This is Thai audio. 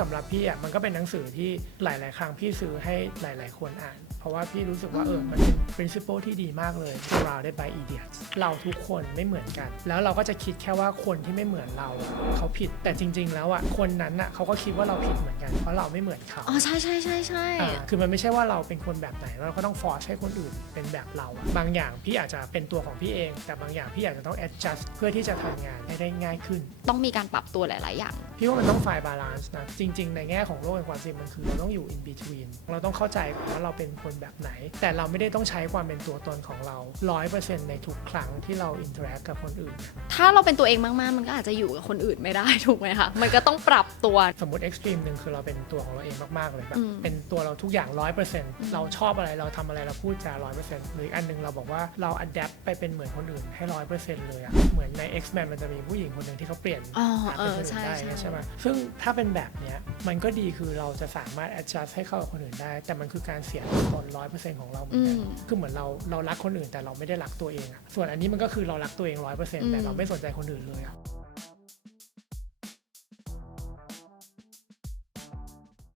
สำหรับพี่อะมันก็เป็นหนังสือที่หลาย ๆ ครั้งพี่ซื้อให้หลาย ๆ คนอ่าน เพราะว่าพี่รู้สึกว่าเออมันเป็น principle ที่ดีมากเลย surrounded by idiots เราทุกคนไม่เหมือนกัน แล้วเราก็จะคิดแค่ว่าคนที่ไม่เหมือนเราอะเขาผิดแต่จริง ๆ แล้วอะคนนั้นอะเขาก็คิดว่าเราผิดเหมือนกัน เพราะเราไม่เหมือนเขาอ๋อใช่ใช่ใช่ใช่อ่าคือมันไม่ใช่ว่าเราเป็นคนแบบไหนแล้วเราก็ต้องฟอร์สให้คนอื่นเป็นแบบเราอะบางอย่างพี่อาจจะเป็นตัวของพี่เอง แต่บางอย่างพี่อาจจะต้อง adjust เพื่อที่จะทำงานให้ได้ง่ายขึ้น ต้องมีการปรับตัวหลาย ๆ อย่าง พี่ว่ามันต้อง find balance นะ จริง ๆ ในแง่ของโลกแห่งความจริงมันคือเราต้องอยู่ in between เราต้องเข้าใจก่อนว่าเราเป็นคนแบบไหน แต่เราไม่ได้ต้องใช้ความเป็นตัวตนของเรา100%ในทุกครั้งที่เรา interact กับคนอื่น ถ้าเราเป็นตัวเองมาก ๆ มันก็อาจจะอยู่กับคนอื่นไม่ได้ถูกไหมคะมันก็ต้องปรับตัวสมมติ extreme หนึ่งคือเราเป็นตัวของเราเองมากๆเลยแบบอืมเป็นตัวเราทุกอย่าง 100%เราชอบอะไรเราทำอะไรเราพูดจา100%หรืออีกอันหนึงเราบอกว่าเรา adapt ไปเป็นเหมือนคนอื่นให้100%เลยอะเหมือนใน X-Men มันจะมีผู้หญิงคนหนึ่งที่เขาเปลี่ยนอ๋อหาเอเป็นอคนอื่นใช่ได้ใช่ใช่ไหมซึ่งถ้าเป็นแบบเนี้ยมันก็ดีคือเราจะสามารถ adjust ให้เข้ากับคนอื่นได้ แต่มันคือการเสียตัวตนร้อยเปอร์เซ็นต์ของเราเหมือนกันอืมคือเหมือนเราเรารักคนอื่นแต่เราไม่ได้รักตัวเองอะส่วนอันนี้มันก็คือเรารักตัวเองร้อยเปอร์เซ็นต์แต่เราไม่สนใจคนอื่นเลยอะ